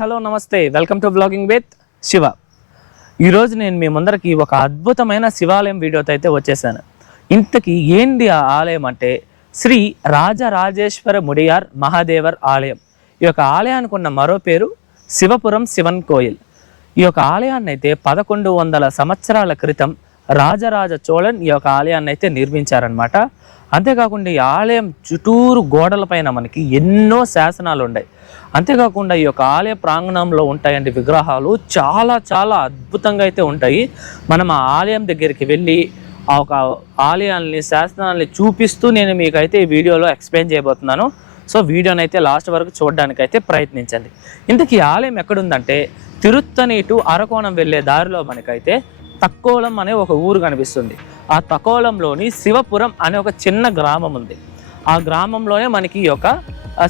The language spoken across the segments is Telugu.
హలో నమస్తే, welcome to blogging with Shiva. ఈరోజు నేను మీ ముందరకి ఒక అద్భుతమైన శివాలయం వీడియోతో అయితే వచ్చేసాను. ఇంతకీ ఏంది ఆ ఆలయం అంటే శ్రీ రాజరాజేశ్వర ముడియార్ మహాదేవర్ ఆలయం. ఈ యొక్క ఆలయానికి ఉన్న మరో పేరు శివపురం శివన్ కోయిల్. ఈ యొక్క ఆలయాన్ని అయితే 1100 సంవత్సరాల క్రితం రాజరాజ చోళన్ ఈ యొక్క ఆలయాన్ని అయితే నిర్మించారనమాట. అంతేకాకుండా ఈ ఆలయం చుట్టూరు గోడలపైన మనకి ఎన్నో శాసనాలు ఉన్నాయి. అంతేకాకుండా ఈ యొక్క ఆలయ ప్రాంగణంలో ఉంటాయండి విగ్రహాలు చాలా చాలా అద్భుతంగా అయితే ఉంటాయి. మనం ఆ ఆలయం దగ్గరికి వెళ్ళి ఆ ఒక ఆలయాల్ని శాసనాల్ని చూపిస్తూ నేను మీకైతే ఈ వీడియోలో ఎక్స్ప్లెయిన్ చేయబోతున్నాను. సో వీడియోని అయితే లాస్ట్ వరకు చూడడానికి అయితే ప్రయత్నించండి. ఇంతకీ ఆలయం ఎక్కడుందంటే తిరుత్తని టు అరకోణం వెళ్ళే దారిలో మనకైతే తక్కోలం అనే ఒక ఊరు కనిపిస్తుంది. ఆ తకోలంలోని శివపురం అనే ఒక చిన్న గ్రామం ఉంది. ఆ గ్రామంలోనే మనకి ఈ యొక్క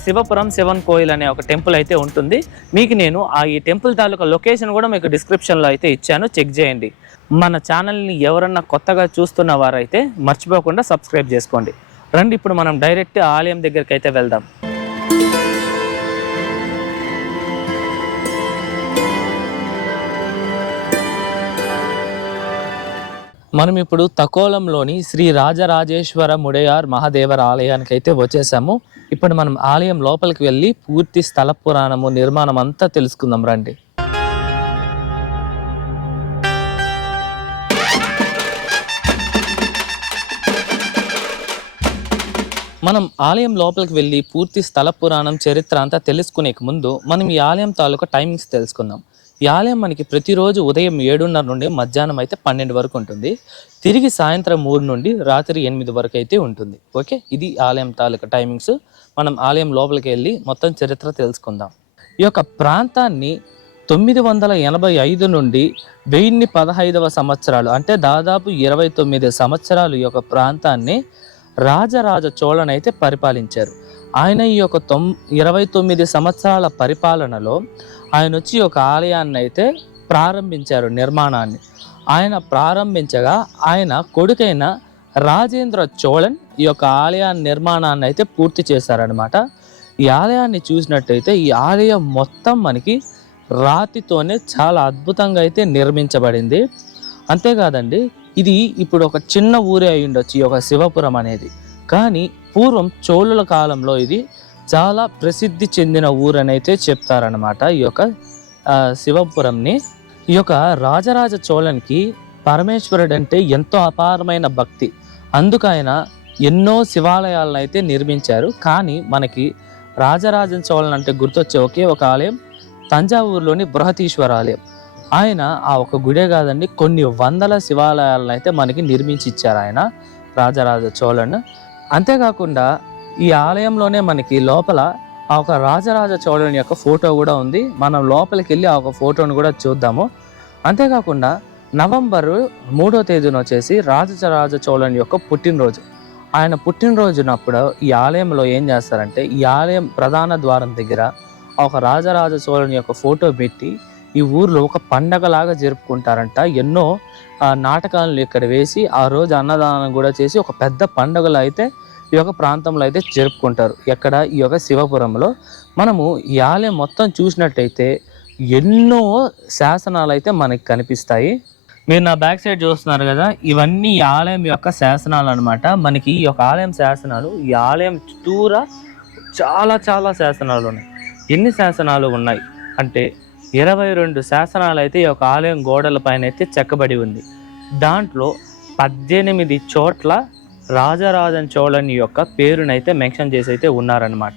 శివపురం శివన్ కోయిల్ అనే ఒక టెంపుల్ అయితే ఉంటుంది. మీకు నేను ఈ టెంపుల్ తాలూకా లొకేషన్ కూడా మీకు డిస్క్రిప్షన్లో అయితే ఇచ్చాను, చెక్ చేయండి. మన ఛానల్ని ఎవరన్నా కొత్తగా చూస్తున్న వారైతే మర్చిపోకుండా సబ్స్క్రైబ్ చేసుకోండి. రండి ఇప్పుడు మనం డైరెక్ట్ ఆలయం దగ్గరికి అయితే వెళ్దాం. మనం ఇప్పుడు తకోలంలోని శ్రీ రాజరాజేశ్వర ముడయార్ మహాదేవర్ ఆలయానికి అయితే వచ్చేసాము. ఇప్పుడు మనం ఆలయం లోపలికి వెళ్ళి పూర్తి స్థల పురాణము నిర్మాణం అంతా తెలుసుకుందాం రండి. మనం ఆలయం లోపలికి వెళ్ళి పూర్తి స్థల పురాణం చరిత్ర అంతా తెలుసుకునే ముందు మనం ఈ ఆలయం తాలూకా టైమింగ్స్ తెలుసుకుందాం. ఈ ఆలయం మనకి ప్రతిరోజు ఉదయం 7:30 నుండి మధ్యాహ్నం అయితే 12 వరకు ఉంటుంది. తిరిగి సాయంత్రం 3 నుండి రాత్రి 8 వరకు అయితే ఉంటుంది. ఓకే, ఇది ఆలయం తాలూకా టైమింగ్స్. మనం ఆలయం లోపలికి వెళ్ళి మొత్తం చరిత్ర తెలుసుకుందాం. ఈ యొక్క ప్రాంతాన్ని 985 నుండి 1015వ సంవత్సరాలు అంటే దాదాపు 29 సంవత్సరాలు ఈ యొక్క ప్రాంతాన్ని రాజరాజ చోళన్ అయితే పరిపాలించారు. ఆయన ఈ యొక్క 29 సంవత్సరాల పరిపాలనలో ఆయన వచ్చి ఒక ఆలయాన్ని అయితే ప్రారంభించారు నిర్మాణాన్ని. ఆయన ప్రారంభించగా ఆయన కొడుకైన రాజేంద్ర చోళన్ ఈ యొక్క ఆలయ నిర్మాణాన్ని అయితే పూర్తి చేశారనమాట. ఈ ఆలయాన్ని చూసినట్టయితే ఈ ఆలయం మొత్తం మనకి రాతితోనే చాలా అద్భుతంగా అయితే నిర్మించబడింది. అంతేకాదండి, ఇది ఇప్పుడు ఒక చిన్న ఊరే అయి ఉండొచ్చు ఈ యొక్క శివపురం అనేది. కానీ పూర్వం చోళుల కాలంలో ఇది చాలా ప్రసిద్ధి చెందిన ఊరు అని అయితే చెప్తారనమాట. ఈ యొక్క శివపురంని ఈ యొక్క రాజరాజ చోళన్కి పరమేశ్వరుడు అంటే ఎంతో అపారమైన భక్తి. అందుకు ఆయన ఎన్నో శివాలయాలను అయితే నిర్మించారు. కానీ మనకి రాజరాజ చోళన్ అంటే గుర్తొచ్చే ఒకే ఒక ఆలయం తంజావూరులోని బృహతీశ్వర ఆలయం. ఆయన ఆ ఒక గుడే కాదండి, కొన్ని వందల శివాలయాలను అయితే మనకి నిర్మించి ఇచ్చారు ఆయన రాజరాజ చోళన్. అంతేకాకుండా ఈ ఆలయంలోనే మనకి లోపల ఆ ఒక రాజరాజ చోళన్ యొక్క ఫోటో కూడా ఉంది. మనం లోపలికి వెళ్ళి ఆ ఒక ఫోటోను కూడా చూద్దాము. అంతేకాకుండా నవంబర్ 3వ తేదీన వచ్చేసి రాజరాజ చోళన్ యొక్క పుట్టినరోజు. ఆయన పుట్టినరోజునప్పుడు ఈ ఆలయంలో ఏం చేస్తారంటే ఈ ఆలయం ప్రధాన ద్వారం దగ్గర ఒక రాజరాజ చోళన్ యొక్క ఫోటో పెట్టి ఈ ఊర్లో ఒక పండగలాగా జరుపుకుంటారంట. ఎన్నో నాటకాలను ఇక్కడ వేసి ఆ రోజు అన్నదానం కూడా చేసి ఒక పెద్ద పండుగలు అయితే ఈ యొక్క ప్రాంతంలో అయితే జరుపుకుంటారు. ఎక్కడ ఈ యొక్క శివపురంలో. మనము ఈ ఆలయం మొత్తం చూసినట్టయితే ఎన్నో శాసనాలు అయితే మనకి కనిపిస్తాయి. మీరు నా బ్యాక్ సైడ్ చూస్తున్నారు కదా, ఇవన్నీ ఈ ఆలయం యొక్క శాసనాలు అనమాట. మనకి ఈ యొక్క ఆలయం శాసనాలు, ఈ ఆలయం చుట్టూరా చాలా చాలా శాసనాలు ఉన్నాయి. ఎన్ని శాసనాలు ఉన్నాయి అంటే 22 శాసనాలు అయితే ఈ యొక్క ఆలయం గోడల పైన అయితే చెక్కబడి ఉంది. దాంట్లో 18 చోట్ల రాజరాజన్ చోళన్ యొక్క పేరునైతే మెన్షన్ చేసి అయితే ఉన్నారనమాట.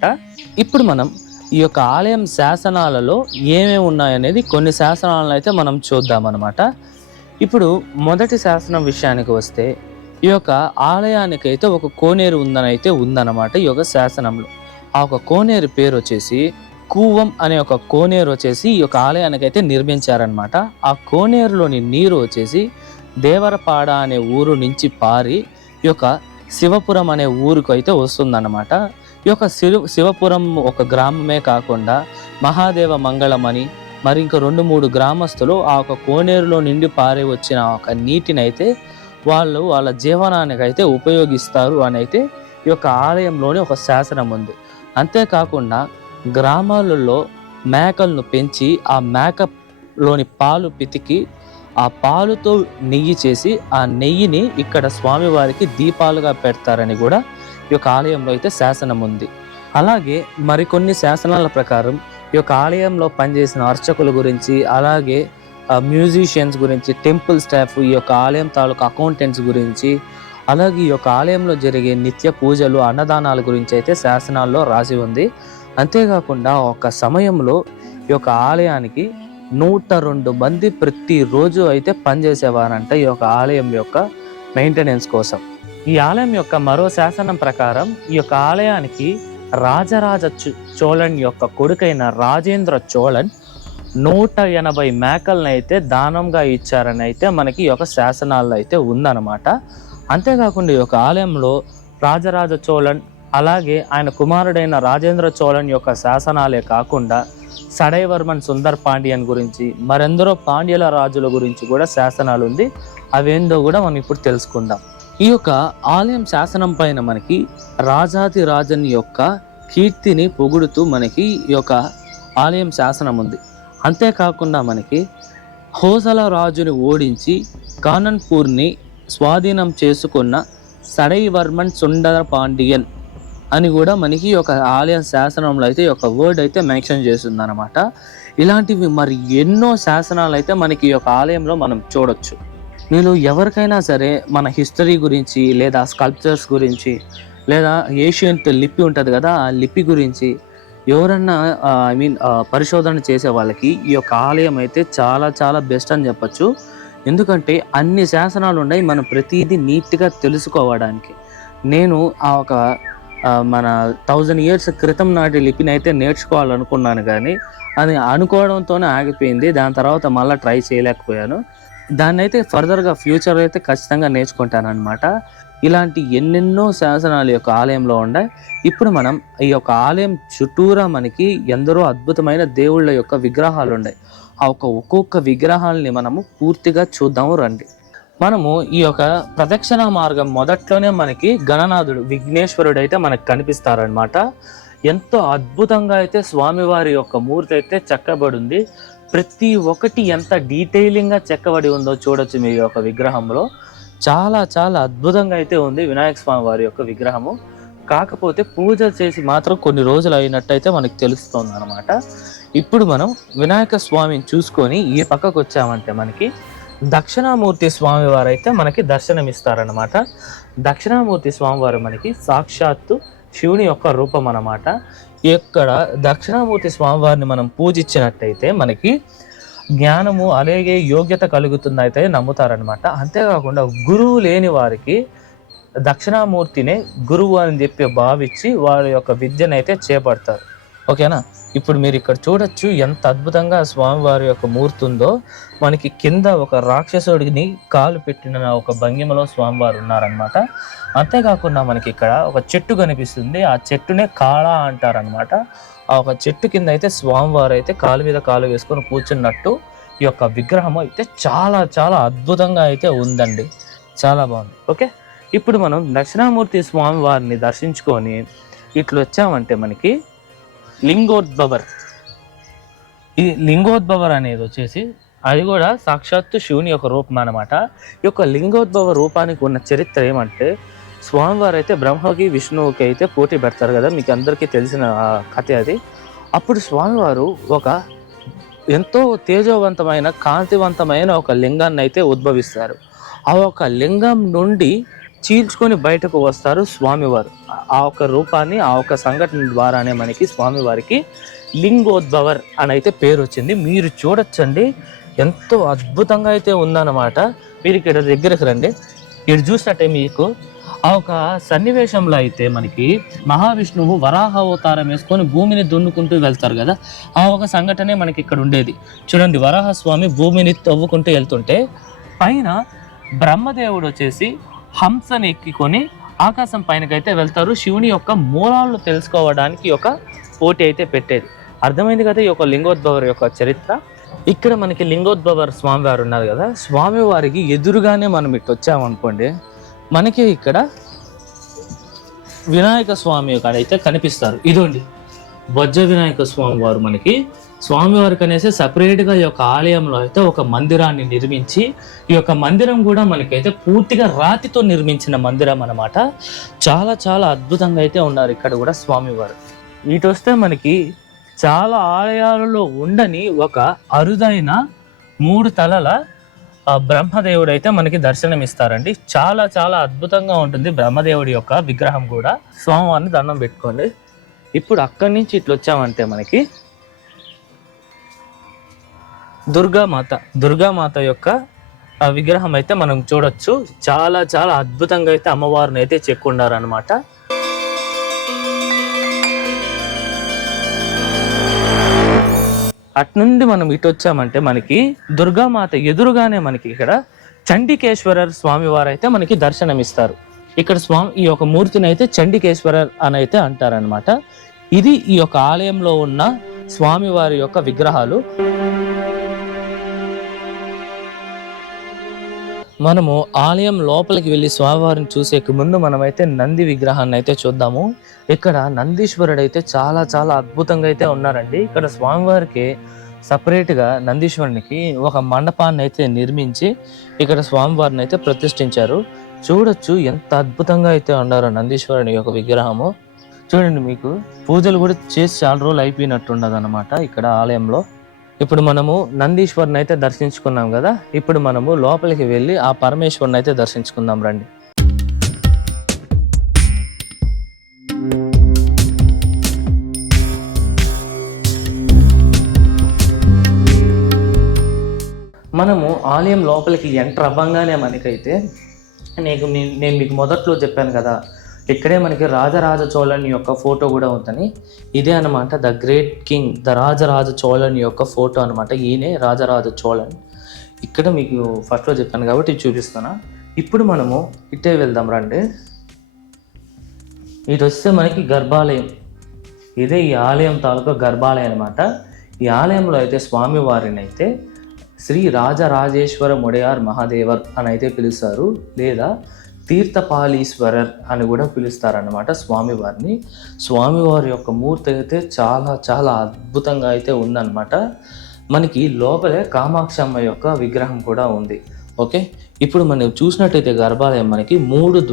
ఇప్పుడు మనం ఈ యొక్క ఆలయం శాసనాలలో ఏమేమి ఉన్నాయనేది కొన్ని శాసనాలను అయితే మనం చూద్దామన్నమాట. ఇప్పుడు మొదటి శాసనం విషయానికి వస్తే ఈ యొక్క ఆలయానికి అయితే ఒక కోనేరు ఉందన్నమాట. ఈ యొక్క శాసనంలో ఆ ఒక కోనేరు పేరు వచ్చేసి కూవం అనే ఒక కోనేరు వచ్చేసి ఈ యొక్క ఆలయానికి అయితే నిర్మించారనమాట. ఆ కోనేరులోని నీరు వచ్చేసి దేవరపాడ అనే ఊరు నుంచి పారి ఈ యొక్క శివపురం అనే ఊరికి అయితే వస్తుందన్నమాట. ఈ యొక్క శివపురం ఒక గ్రామమే కాకుండా మహాదేవ మంగళం అని మరి ఇంకా 2-3 గ్రామస్తులు ఆ ఒక కోనేరులో నిండి పారి వచ్చిన ఒక నీటిని అయితే వాళ్ళ జీవనానికి అయితే ఉపయోగిస్తారు అని అయితే ఈ యొక్క ఆలయంలోని ఒక శాసనం ఉంది. అంతేకాకుండా గ్రామాలలో మేకలను పెంచి ఆ మేకలోని పాలు పితికి ఆ పాలుతో నెయ్యి చేసి ఆ నెయ్యిని ఇక్కడ స్వామివారికి దీపాలుగా పెడతారని కూడా ఈ యొక్క ఆలయంలో అయితే శాసనం ఉంది. అలాగే మరికొన్ని శాసనాల ప్రకారం ఈ యొక్క ఆలయంలో పనిచేసిన అర్చకుల గురించి, అలాగే మ్యూజిషియన్స్ గురించి, టెంపుల్ స్టాఫ్, ఈ యొక్క ఆలయం తాలూకు అకౌంటెంట్స్ గురించి, అలాగే ఈ యొక్క ఆలయంలో జరిగే నిత్య పూజలు, అన్నదానాల గురించి అయితే శాసనాల్లో రాసి ఉంది. అంతేకాకుండా ఒక సమయంలో ఈ యొక్క ఆలయానికి 102 మంది ప్రతిరోజు అయితే పనిచేసేవారంట ఈ యొక్క ఆలయం యొక్క మెయింటెనెన్స్ కోసం. ఈ ఆలయం యొక్క మరో శాసనం ప్రకారం ఈ యొక్క ఆలయానికి రాజరాజ చోళన్ యొక్క కొడుకైన రాజేంద్ర చోళన్ 180 మేకలను అయితే దానంగా ఇచ్చారని అయితే మనకి ఈ యొక్క శాసనాల్లో అయితే ఉందన్నమాట. అంతేకాకుండా ఈ యొక్క ఆలయంలో రాజరాజ చోళన్, అలాగే ఆయన కుమారుడైన రాజేంద్ర చోళన్ యొక్క శాసనాలే కాకుండా సడైవర్మన్ సుందర్ పాండ్యన్ గురించి, మరెందరో పాండ్యుల రాజుల గురించి కూడా శాసనాలు ఉంది. అవేందో కూడా మనం ఇప్పుడు తెలుసుకుందాం. ఈ యొక్క ఆలయం శాసనం పైన మనకి రాజాది రాజన్ యొక్క కీర్తిని పొగుడుతూ మనకి ఈ యొక్క ఆలయం శాసనం ఉంది. అంతేకాకుండా మనకి హోసల రాజుని ఓడించి కానన్పూర్ని స్వాధీనం చేసుకున్న సడైవర్మన్ సుందర పాండ్యన్ అని కూడా మనకి ఒక ఆలయ శాసనంలో అయితే ఒక వర్డ్ అయితే మెన్షన్ చేస్తుంది అనమాట. ఇలాంటివి మరి ఎన్నో శాసనాలు అయితే మనకి ఈ యొక్క ఆలయంలో మనం చూడొచ్చు. మీరు ఎవరికైనా సరే మన హిస్టరీ గురించి, లేదా స్కల్ప్చర్స్ గురించి, లేదా ఏషియంట్ లిపి ఉంటుంది కదా, ఆ లిపి గురించి ఎవరన్నా పరిశోధన చేసే వాళ్ళకి ఈ యొక్క ఆలయం అయితే చాలా చాలా బెస్ట్ అని చెప్పచ్చు. ఎందుకంటే అన్ని శాసనాలు ఉన్నాయి, మనం ప్రతిదీ నీట్గా తెలుసుకోవడానికి. నేను ఆ ఒక మన 1000 years క్రితం నాటి లిపిని అయితే నేర్చుకోవాలనుకున్నాను, కానీ అది అనుకోవడంతోనే ఆగిపోయింది. దాని తర్వాత మళ్ళీ ట్రై చేయలేకపోయాను. దాన్ని అయితే ఫర్దర్గా ఫ్యూచర్ అయితే ఖచ్చితంగా నేర్చుకుంటాను అనమాట. ఇలాంటి ఎన్నెన్నో శాసనాలు యొక్క ఆలయంలో ఉన్నాయి. ఇప్పుడు మనం ఈ యొక్క ఆలయం చుట్టూరా మనకి ఎందరో అద్భుతమైన దేవుళ్ళ యొక్క విగ్రహాలు ఉన్నాయి. ఆ ఒక్కొక్క విగ్రహాలని మనము పూర్తిగా చూద్దాము రండి. మనము ఈ యొక్క ప్రదక్షిణ మార్గం మొదట్లోనే మనకి గణనాథుడు విఘ్నేశ్వరుడు అయితే మనకు కనిపిస్తారనమాట. ఎంతో అద్భుతంగా అయితే స్వామివారి యొక్క మూర్తి అయితే చెక్కబడి ఉంది. ప్రతి ఒక్కటి ఎంత డీటెయిలింగ్గా చెక్కబడి ఉందో చూడొచ్చు మీ యొక్క విగ్రహంలో. చాలా చాలా అద్భుతంగా అయితే ఉంది వినాయక స్వామి వారి యొక్క విగ్రహము. కాకపోతే పూజ చేసి మాత్రం కొన్ని రోజులు అయినట్టయితే మనకు తెలుస్తుంది అనమాట. ఇప్పుడు మనం వినాయక స్వామిని చూసుకొని ఈ పక్కకు వచ్చామంటే మనకి దక్షిణామూర్తి స్వామివారు అయితే మనకి దర్శనమిస్తారనమాట. దక్షిణామూర్తి స్వామివారు మనకి సాక్షాత్తు శివుని యొక్క రూపం అన్నమాట. ఇక్కడ దక్షిణామూర్తి స్వామివారిని మనం పూజించినట్టయితే మనకి జ్ఞానము అలాగే యోగ్యత కలుగుతుందైతే నమ్ముతారనమాట. అంతేకాకుండా గురువు లేని వారికి దక్షిణామూర్తినే గురువు అని చెప్పి భావించి వారి యొక్క విద్యను అయితే చేపడతారు. ఓకేనా? ఇప్పుడు మీరు ఇక్కడ చూడొచ్చు ఎంత అద్భుతంగా స్వామివారి యొక్క మూర్తి ఉందో. మనకి కింద ఒక రాక్షసుడిని కాలు పెట్టిన ఒక భంగిమలో స్వామివారు ఉన్నారనమాట. అంతేకాకుండా మనకి ఇక్కడ ఒక చెట్టు కనిపిస్తుంది. ఆ చెట్టునే కాళ అంటారనమాట. ఆ ఒక చెట్టు కింద అయితే స్వామివారు అయితే కాలు మీద కాలు వేసుకొని కూర్చున్నట్టు ఈ యొక్క విగ్రహం అయితే చాలా చాలా అద్భుతంగా అయితే ఉందండి. చాలా బాగుంది. ఓకే, ఇప్పుడు మనం దక్షిణామూర్తి స్వామివారిని దర్శించుకొని ఇట్లా వచ్చామంటే మనకి లింగోద్భవర్. ఈ లింగోద్భవర్ అనేది వచ్చేసి అది కూడా సాక్షాత్తు శివుని యొక్క రూపం అన్నమాట. ఈ యొక్క లింగోద్భవ రూపానికి ఉన్న చరిత్ర ఏమంటే, స్వామివారు అయితే బ్రహ్మకి విష్ణువుకి అయితే పోటీ పెడతారు కదా, మీకు అందరికీ తెలిసిన కథ అది. అప్పుడు స్వామివారు ఒక ఎంతో తేజోవంతమైన కాంతివంతమైన ఒక లింగాన్ని అయితే ఉద్భవిస్తారు. ఆ ఒక లింగం నుండి చీల్చుకొని బయటకు వస్తారు స్వామివారు. ఆ ఒక రూపాన్ని, ఆ ఒక సంఘటన ద్వారానే మనకి స్వామివారికి లింగోద్భవర్ అని అయితే పేరు వచ్చింది. మీరు చూడొచ్చండి ఎంతో అద్భుతంగా అయితే ఉందన్నమాట. మీరు ఇక్కడ దగ్గరకు రండి. ఇక్కడ చూసినట్టే మీకు ఆ ఒక సన్నివేశంలో అయితే మనకి మహావిష్ణువు వరాహ అవతారం వేసుకొని భూమిని దున్నుకుంటూ వెళ్తారు కదా, ఆ ఒక సంఘటనే మనకి ఇక్కడ ఉండేది. చూడండి, వరాహస్వామి భూమిని తవ్వుకుంటూ వెళ్తుంటే పైన బ్రహ్మదేవుడు వచ్చేసి హంసని ఎక్కికొని ఆకాశం పైనకైతే వెళ్తారు. శివుని యొక్క మూలాలను తెలుసుకోవడానికి ఒక పోటీ అయితే పెట్టేది. అర్థమైంది కదా ఈ యొక్క లింగోద్భవర్ యొక్క చరిత్ర. ఇక్కడ మనకి లింగోద్భవర్ స్వామివారు ఉన్నారు కదా, స్వామివారికి ఎదురుగానే మనం ఇటు వచ్చామనుకోండి, మనకి ఇక్కడ వినాయక స్వామి అయితే కనిపిస్తారు. ఇదండి వజ్ర వినాయక స్వామి వారు మనకి స్వామివారికి అనేసి సపరేట్గా ఈ యొక్క ఆలయంలో అయితే ఒక మందిరాన్ని నిర్మించి, ఈ యొక్క మందిరం కూడా మనకైతే పూర్తిగా రాతితో నిర్మించిన మందిరం అన్నమాట. చాలా చాలా అద్భుతంగా అయితే ఉన్నారు ఇక్కడ కూడా స్వామివారు. ఇటు వస్తే మనకి చాలా ఆలయాలలో ఉండని ఒక అరుదైన 3 తలల బ్రహ్మదేవుడు అయితే మనకి దర్శనం ఇస్తారండి. చాలా చాలా అద్భుతంగా ఉంటుంది బ్రహ్మదేవుడి యొక్క విగ్రహం కూడా. స్వామివారిని దండం పెట్టుకోండి. ఇప్పుడు అక్కడి నుంచి ఇట్లా వచ్చామంటే మనకి దుర్గామాత యొక్క విగ్రహం అయితే మనం చూడొచ్చు. చాలా చాలా అద్భుతంగా అయితే అమ్మవారిని అయితే చెక్కుండారు అనమాట. అట్నుండి మనం ఇటు వచ్చామంటే మనకి దుర్గామాత ఎదురుగానే మనకి ఇక్కడ చండికేశ్వరర్ స్వామివారు అయితే మనకి దర్శనం ఇస్తారు. ఇక్కడ ఈ యొక్క మూర్తిని అయితే చండికేశ్వరర్ అని అయితే అంటారనమాట. ఇది ఈ యొక్క ఆలయంలో ఉన్న స్వామివారి యొక్క విగ్రహాలు. మనము ఆలయం లోపలికి వెళ్ళి స్వామివారిని చూసేకి ముందు మనమైతే నంది విగ్రహాన్ని అయితే చూద్దాము. ఇక్కడ నందీశ్వరుడు అయితే చాలా చాలా అద్భుతంగా అయితే ఉన్నారండి. ఇక్కడ స్వామివారికి సపరేట్గా నందీశ్వరునికి ఒక మండపాన్ని అయితే నిర్మించి ఇక్కడ స్వామివారిని అయితే ప్రతిష్ఠించారు. చూడొచ్చు ఎంత అద్భుతంగా అయితే ఉన్నారో నందీశ్వరుని యొక్క విగ్రహము. చూడండి, మీకు పూజలు కూడా చేసి చాలా రోజులు అయిపోయినట్టుండదు అనమాట ఇక్కడ ఆలయంలో. ఇప్పుడు మనము నందీశ్వరుని అయితే దర్శించుకున్నాం కదా, ఇప్పుడు మనము లోపలికి వెళ్ళి ఆ పరమేశ్వరుని అయితే దర్శించుకుందాం రండి. మనము ఆలయం లోపలికి ఎంటర్ అవ్వంగానే మనకైతే నేను మీకు మొదట్లో చెప్పాను కదా, ఇక్కడే మనకి రాజరాజ చోళన్ యొక్క ఫోటో కూడా ఉందని. ఇదే అనమాట the great king, the Rajaraja Cholan యొక్క ఫోటో అనమాట. ఈయనే రాజరాజ చోళన్. ఇక్కడ మీకు ఫస్ట్లో చెప్పాను కాబట్టి చూపిస్తాను. ఇప్పుడు మనము ఇట్టే వెళ్దాం రండి. ఇది వస్తే మనకి గర్భాలయం. ఇదే ఈ ఆలయం తాలూకా గర్భాలయం అనమాట. ఈ ఆలయంలో అయితే స్వామివారిని అయితే శ్రీ రాజరాజేశ్వర మొడయార్ మహాదేవర్ అని అయితే పిలుస్తారు, లేదా తీర్థపాలీశ్వరర్ అని కూడా పిలుస్తారన్నమాట స్వామివారిని. స్వామివారి యొక్క మూర్తి అయితే చాలా చాలా అద్భుతంగా అయితే ఉందన్నమాట. మనకి లోపలే కామాక్షమ్మ యొక్క విగ్రహం కూడా ఉంది. ఓకే, ఇప్పుడు మనం చూసినట్టయితే గర్భాలయం మనకి 3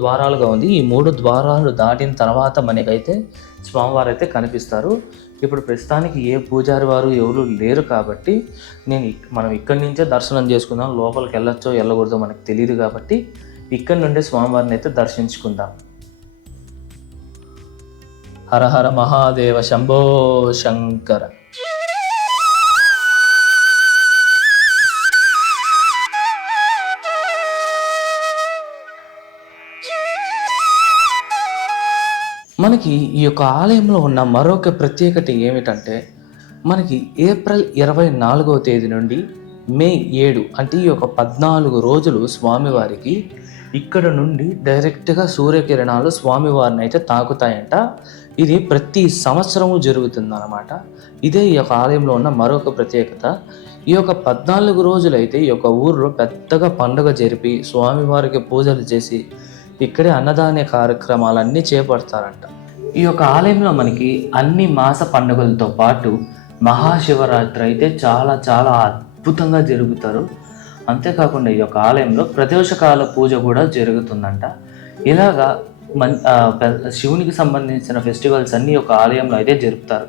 ద్వారాలుగా ఉంది. ఈ 3 ద్వారాలు దాటిన తర్వాత మనకైతే స్వామివారు అయితే కనిపిస్తారు. ఇప్పుడు ప్రస్తుతానికి ఏ పూజారి వారు ఎవరు లేరు కాబట్టి మనం ఇక్కడి నుంచే దర్శనం చేసుకుందాం. లోపలికి వెళ్ళొచ్చో వెళ్ళకూడదో మనకు తెలియదు కాబట్టి ఇక్కడి నుండే స్వామివారిని అయితే దర్శించుకుందాం. హర హర మహాదేవ శంభో శంకర. మనకి ఈ యొక్క ఆలయంలో ఉన్న మరొక ప్రత్యేకత ఏమిటంటే, మనకి ఏప్రిల్ 24వ తేదీ నుండి మే 7 అంటే ఈ యొక్క 14 రోజులు స్వామివారికి ఇక్కడ నుండి డైరెక్ట్గా సూర్యకిరణాలు స్వామివారిని అయితే తాకుతాయంట. ఇది ప్రతి సంవత్సరము జరుగుతుందన్నమాట. ఇదే ఈ యొక్క ఆలయంలో ఉన్న మరొక ప్రత్యేకత. ఈ యొక్క 14 రోజులు అయితే ఈ యొక్క ఊర్లో పెద్దగా పండుగ జరిపి స్వామివారికి పూజలు చేసి ఇక్కడే అన్నదాన కార్యక్రమాలన్నీ చేపడతారంట. ఈ యొక్క ఆలయంలో మనకి అన్ని మాస పండుగలతో పాటు మహాశివరాత్రి అయితే చాలా చాలా అద్భుతంగా జరుగుతారు. అంతేకాకుండా ఈ యొక్క ఆలయంలో ప్రదోషకాల పూజ కూడా జరుగుతుందంట. ఇలాగా శివునికి సంబంధించిన ఫెస్టివల్స్ అన్నీ ఒక ఆలయంలో అయితే జరుపుతారు.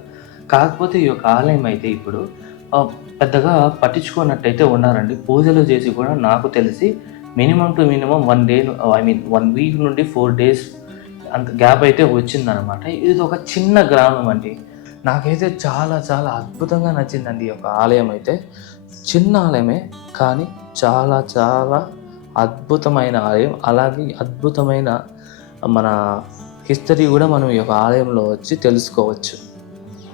కాకపోతే ఈ యొక్క ఆలయం అయితే ఇప్పుడు పెద్దగా పట్టించుకున్నట్టయితే ఉన్నారండి. పూజలు చేసి కూడా నాకు తెలిసి మినిమం 1 డే 1 వీక్ నుండి 4 డేస్ అంత గ్యాప్ అయితే వచ్చిందనమాట. ఇది ఒక చిన్న గ్రామం అండి. నాకైతే చాలా చాలా అద్భుతంగా నచ్చిందండి ఈ యొక్క ఆలయం అయితే. చిన్న ఆలయమే కానీ చాలా చాలా అద్భుతమైన ఆలయం. అలాగే అద్భుతమైన మన హిస్టరీ కూడా మనం ఈ యొక్క ఆలయంలో వచ్చి తెలుసుకోవచ్చు.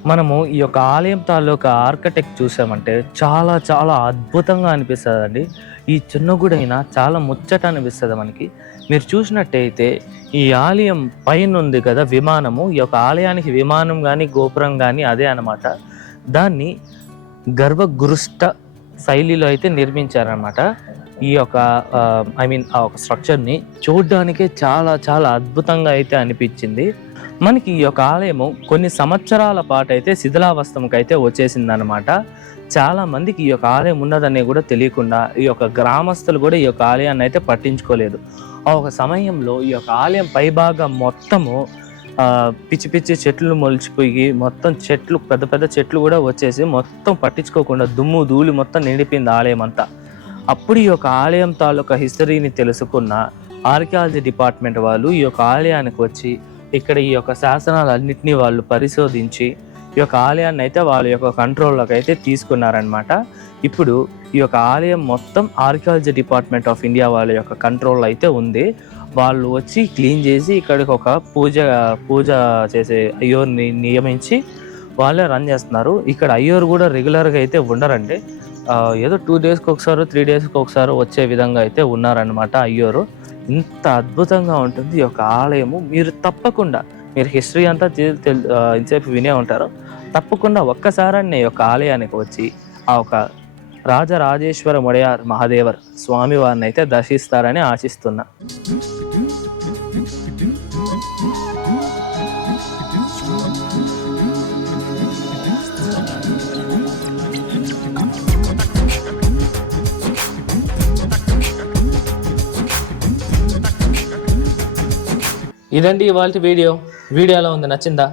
మనము ఈ యొక్క ఆలయం తాలూకా ఆర్కిటెక్ట్ చూసామంటే చాలా చాలా అద్భుతంగా అనిపిస్తుందండి. ఈ చిన్న గుడి అయినా చాలా ముచ్చట అనిపిస్తుంది మనకి. మీరు చూసినట్టయితే ఈ ఆలయం పైన ఉంది కదా విమానము, ఈ యొక్క ఆలయానికి విమానం కానీ గోపురం కానీ అదే అనమాట. దాన్ని గర్భగృష్ట శైలిలో అయితే నిర్మించారనమాట. ఈ యొక్క ఆ ఒక స్ట్రక్చర్ని చూడడానికే చాలా చాలా అద్భుతంగా అయితే అనిపించింది. మనకి ఈ యొక్క ఆలయము కొన్ని సంవత్సరాల పాటు అయితే శిథిలావస్థకు అయితే వచ్చేసిందనమాట. చాలా మందికి ఈ యొక్క ఆలయం ఉన్నదనే కూడా తెలియకుండా ఈ యొక్క గ్రామస్తులు కూడా ఈ యొక్క ఆలయాన్ని అయితే పట్టించుకోలేదు. ఆ ఒక సమయంలో ఈ యొక్క ఆలయం పైభాగం మొత్తము పిచ్చి పిచ్చి చెట్లు మొలిచిపోయి మొత్తం చెట్లు పెద్ద పెద్ద చెట్లు కూడా వచ్చేసి మొత్తం పట్టించుకోకుండా దుమ్ము ధూళి మొత్తం నిండిపోయింది ఆలయం అంతా. అప్పుడు ఈ యొక్క ఆలయం తాలూకా హిస్టరీని తెలుసుకున్న ఆర్కియాలజీ డిపార్ట్మెంట్ వాళ్ళు ఈ యొక్క ఆలయానికి వచ్చి ఇక్కడ ఈ యొక్క శాసనాలన్నింటినీ వాళ్ళు పరిశోధించి ఈ యొక్క ఆలయాన్ని అయితే వాళ్ళ యొక్క కంట్రోల్లోకి అయితే తీసుకున్నారనమాట. ఇప్పుడు ఈ యొక్క ఆలయం మొత్తం ఆర్కియాలజీ డిపార్ట్మెంట్ ఆఫ్ ఇండియా వాళ్ళ యొక్క కంట్రోల్లో అయితే ఉంది. వాళ్ళు వచ్చి క్లీన్ చేసి ఇక్కడికి ఒక పూజ చేసే అయ్యోర్ని నియమించి వాళ్ళే రన్ చేస్తున్నారు. ఇక్కడ అయ్యోరు కూడా రెగ్యులర్గా అయితే ఉండరండి, ఏదో 2 డేస్కి ఒకసారి 3 డేస్కి ఒకసారి వచ్చే విధంగా అయితే ఉన్నారనమాట అయ్యోరు. ఇంత అద్భుతంగా ఉంటుంది ఈ యొక్క ఆలయము. మీరు తప్పకుండా మీరు హిస్టరీ అంతా ఇంతసేపు వినే ఉంటారు. తప్పకుండా ఒక్కసారి ఈ యొక్క ఆలయానికి వచ్చి ఆ ఒక రాజరాజేశ్వర మొడయార్ మహాదేవర్ స్వామి వారిని అయితే దర్శిస్తారని ఆశిస్తున్నా. ఇదండి ఇవాళ వీడియో ఎలా ఉంది, నచ్చిందా?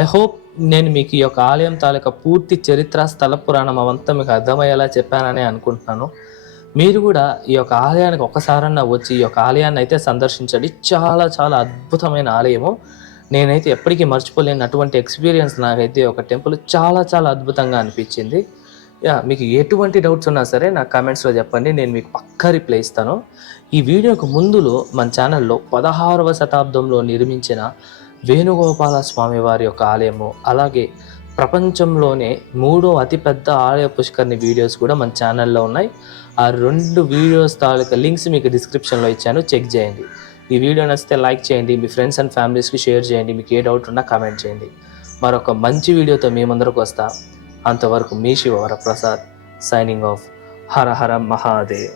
ఐ హోప్ నేను మీకు ఈ యొక్క ఆలయం తాలూకా పూర్తి చరిత్ర స్థల పురాణం అవంతా మీకు అర్థమయ్యేలా చెప్పానని అనుకుంటున్నాను. మీరు కూడా ఈ యొక్క ఆలయానికి ఒక్కసారన్నా వచ్చి ఈ యొక్క ఆలయాన్ని అయితే సందర్శించండి. చాలా చాలా అద్భుతమైన ఆలయము. నేనైతే ఎప్పటికీ మర్చిపోలేని అటువంటి ఎక్స్పీరియన్స్ నాకైతే ఒక టెంపుల్ చాలా చాలా అద్భుతంగా అనిపించింది. మీకు ఎటువంటి డౌట్స్ ఉన్నా సరే నాకు కామెంట్స్లో చెప్పండి, నేను మీకు పక్కా రిప్లై ఇస్తాను. ఈ వీడియోకు ముందులో మన ఛానల్లో 16వ శతాబ్దంలో నిర్మించిన వేణుగోపాల స్వామి వారి యొక్క ఆలయము, అలాగే ప్రపంచంలోనే 3వ అతిపెద్ద ఆలయ పుష్కరిణి వీడియోస్ కూడా మన ఛానల్లో ఉన్నాయి. ఆ 2 వీడియోస్ తాలూకా లింక్స్ మీకు డిస్క్రిప్షన్లో ఇచ్చాను, చెక్ చేయండి. ఈ వీడియో నచ్చితే లైక్ చేయండి, మీ ఫ్రెండ్స్ అండ్ ఫ్యామిలీస్కి షేర్ చేయండి. మీకు ఏ డౌట్ ఉన్నా కామెంట్ చేయండి. మరొక మంచి వీడియోతో మీ ముందరకు వస్తా. అంతవరకు మీ శివ వరప్రసాద్ సైనింగ్ ఆఫ్. హర హర మహాదేవ్.